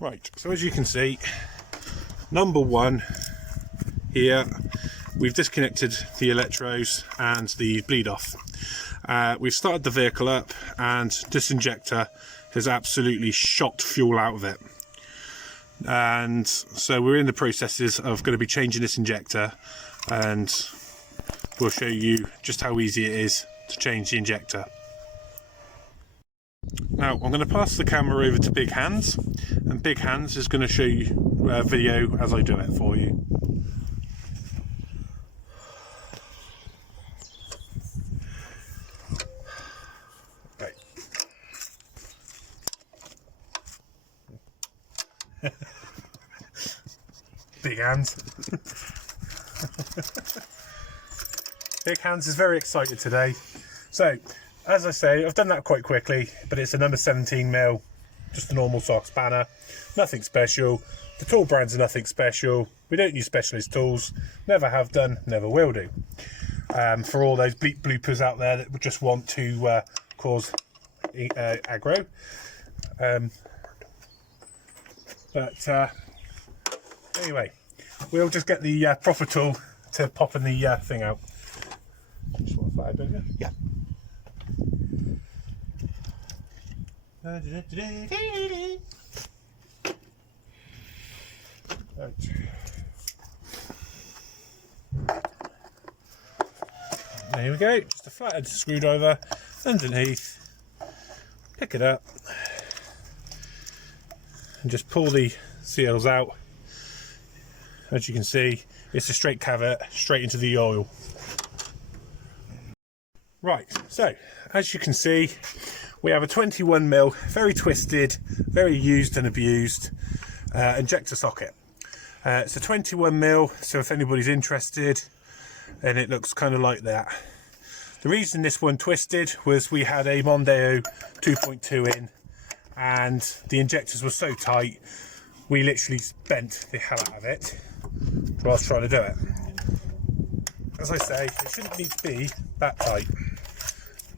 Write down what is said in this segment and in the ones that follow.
Right, so as you can see, number one here, we've disconnected the electrodes and the bleed off. We've started the vehicle up and this injector has absolutely shot fuel out of it. And so we're in the processes of going to be changing this injector, and we'll show you just how easy it is to change the injector. Now I'm going to pass the camera over to Big Hands, and Big Hands is going to show you a video as I do it for you. Okay. Big Hands. Big Hands is very excited today. So, as I say, I've done that quite quickly, but it's a number 17mm, just a normal sock spanner, nothing special. The tool brands are nothing special. We don't use specialist tools, never have done, never will do. For all those bleep bloopers out there that would just want to cause aggro. Anyway, we'll just get the proper tool to popping the thing out. Just want to fire, don't you? Yeah. Right. There we go, just a flathead screwdriver underneath, pick it up and just pull the seals out. As you can see, it's a straight cavert straight into the oil. Right, so as you can see, we have a 21mm, very twisted, very used and abused injector socket. It's a 21mm, so if anybody's interested, and it looks kind of like that. The reason this one twisted was we had a Mondeo 2.2 in, and the injectors were so tight, we literally bent the hell out of it whilst trying to do it. As I say, it shouldn't need to be that tight.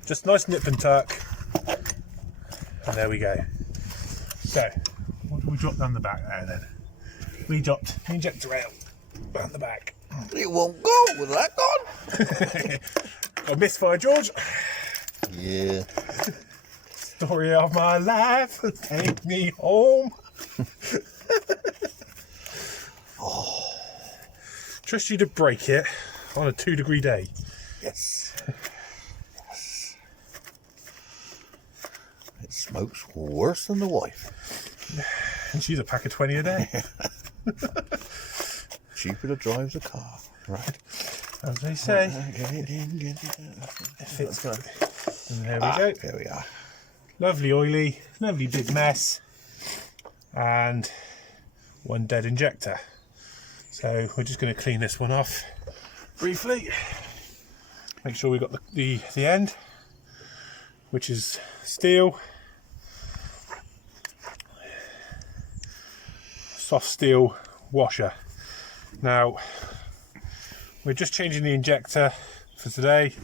Just nice nip and tuck, and there we go. So, what do we drop down the back there then? We dropped the injector out down the back. It won't go with that gone. A misfire, George. Yeah. Story of my life, take me home. Oh. Trust you to break it on a 2-degree day. Yes. Yes. It smokes worse than the wife. And she's a pack of 20 a day. Cheaper to drive the car, right? As they say. Get it in, get it in. If it's good. And there we go. There we are. Lovely oily, lovely big mess. And one dead injector. So we're just going to clean this one off briefly. Make sure we got the end, which is steel. Soft steel washer. Now we're just changing the injector for today,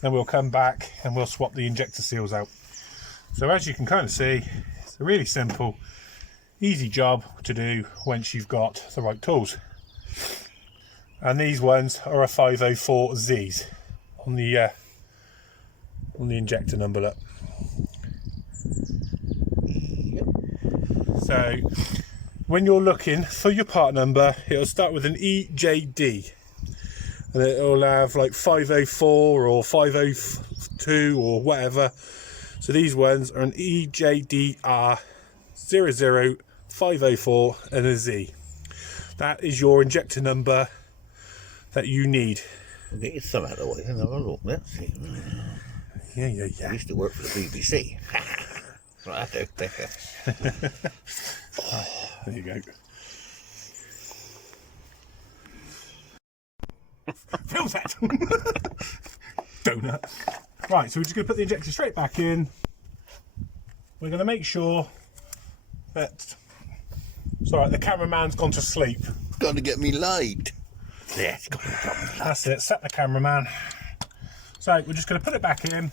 then we'll come back and we'll swap the injector seals out. So as you can kind of see, it's a really simple, easy job to do once you've got the right tools. And these ones are a 504Zs on the injector number. Look. So when you're looking for your part number, it'll start with an EJD, and it'll have like 504 or 502 or whatever. So these ones are an EJDR 00504 and a Z. That is your injector number that you need. I'll get you some out of the way and have a look. Let's see. Yeah. I used to work for the BBC. Right, I do. There you go. Feels that. Donut. Right, so we're just going to put the injector straight back in. We're going to make sure that... Sorry, the cameraman's gone to sleep. Going to get me laid. Yeah, it's got to get me laid. That's it, set the cameraman. So we're just going to put it back in.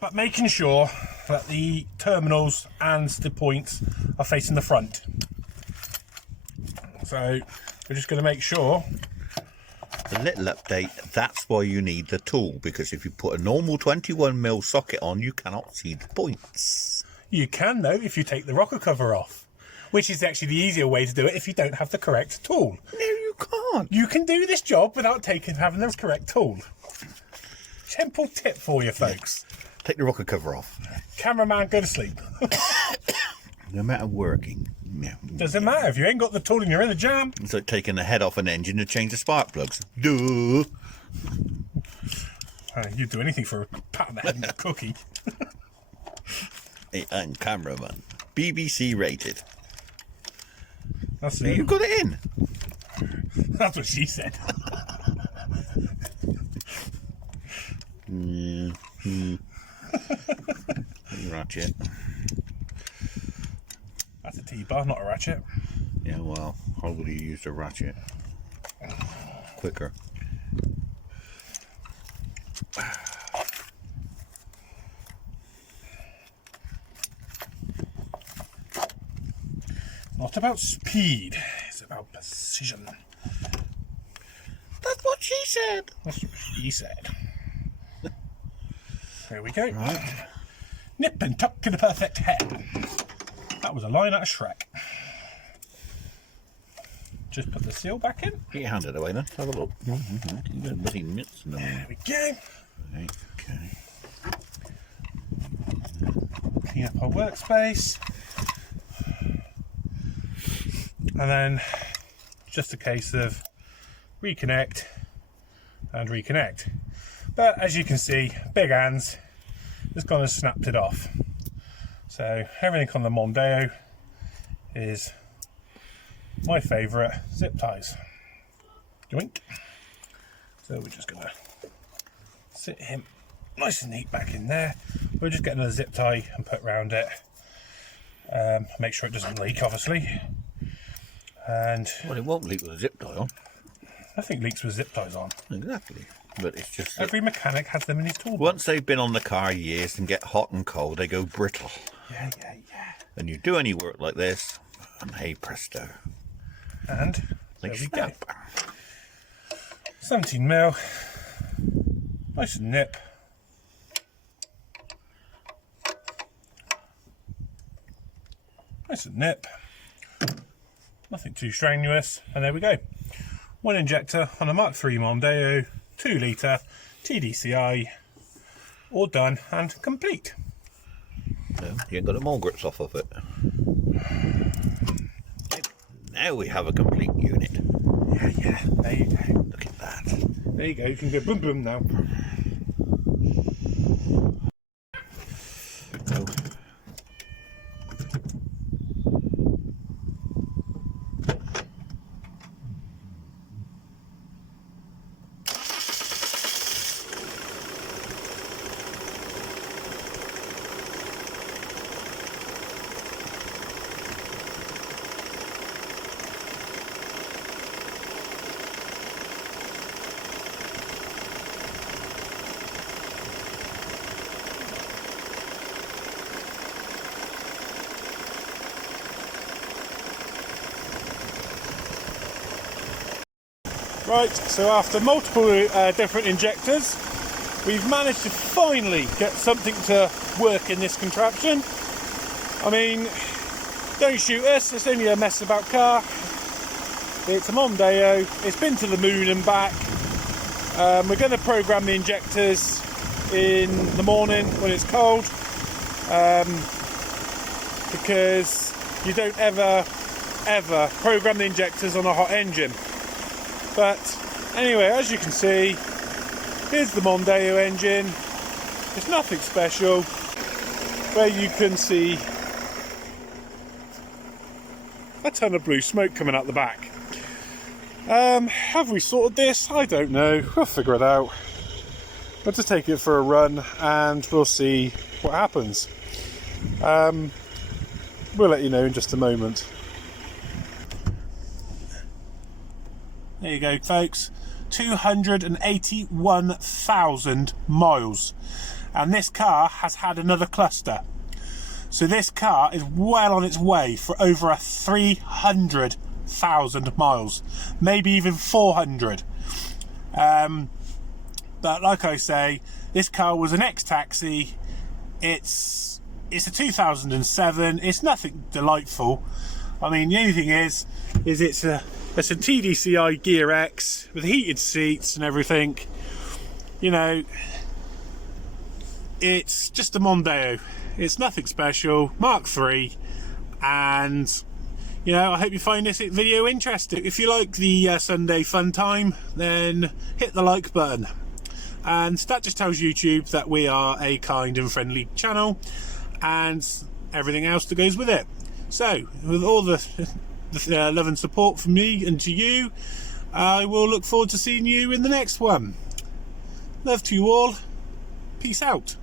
but making sure that the terminals and the points are facing the front. So we're just going to make sure. A little update, that's why you need the tool, because if you put a normal 21mm socket on, you cannot see the points. You can though if you take the rocker cover off, which is actually the easier way to do it if you don't have the correct tool. No, you can't. You can do this job without having the correct tool. Simple tip for you folks. Take the rocker cover off. Cameraman, go to sleep. No matter working. No. Doesn't matter if you ain't got the tool and you're in the jam. It's like taking the head off an engine to change the spark plugs. Duh. You'd do anything for a pat on the head and a cookie. Hey, I'm cameraman. BBC rated. That's You got it in. That's what she said. Ratchet. That's a T-bar, not a ratchet. Yeah, well, how would you use a ratchet? Quicker. Not about speed, it's about precision. That's what she said. That's what she said. There we go. Right. Nip and tuck to the perfect head. That was a line out of Shrek. Just put the seal back in. Get your hand out of the way then. Have a look. Bloody mitts in There we go. Okay. Clean up our workspace. And then just a case of reconnect and reconnect. But as you can see, big hands has gone and snapped it off. So everything on the Mondeo is my favourite zip ties. Yoink. So we're just going to sit him nice and neat back in there. We'll just get another zip tie and put around it. Make sure it doesn't leak, obviously. And Well, it won't leak with a zip tie on. nothing leaks with zip ties on. Exactly. But it's just that Every mechanic has them in his toolbox. once they've been on the car years and get hot and cold, they go brittle. Yeah. And you do any work like this, and hey presto, And they there we go. snap. 17mm. Nice and nip. Nice and nip. Nothing too strenuous. And there we go. One injector on a Mark III Mondeo, 2 litre tdci. All done and complete. No, you ain't got the mole grips off of it. Now we have a complete unit. Yeah. There you go. Look at that. There you go. You can go boom boom now. Right, so after multiple different injectors, we've managed to finally get something to work in this contraption. I mean, don't shoot us, it's only a mess about car. It's a Mondeo, it's been to the moon and back. We're going to program the injectors in the morning when it's cold, because you don't ever program the injectors on a hot engine. But anyway, as you can see, here's the Mondeo engine. It's nothing special, where you can see a ton of blue smoke coming out the back. Have we sorted this? I don't know. We'll figure it out. We'll just take it for a run and we'll see what happens. We'll let you know in just a moment. There you go, folks. 281,000 miles. and this car has had another cluster. So this car is well on its way for over 300,000 miles, maybe even 400. But like I say, this car was an X-Taxi. It's a 2007. It's nothing delightful. I mean, the only thing is it's a TDCI Gear X with heated seats and everything. You know, it's just a Mondeo. It's nothing special, Mark 3, and you know, I hope you find this video interesting. If you like the Sunday fun time, then hit the like button, and that just tells YouTube that we are a kind and friendly channel, and everything else that goes with it. So, with all the love and support from me and to you, I will look forward to seeing you in the next one. Love to you all. Peace out.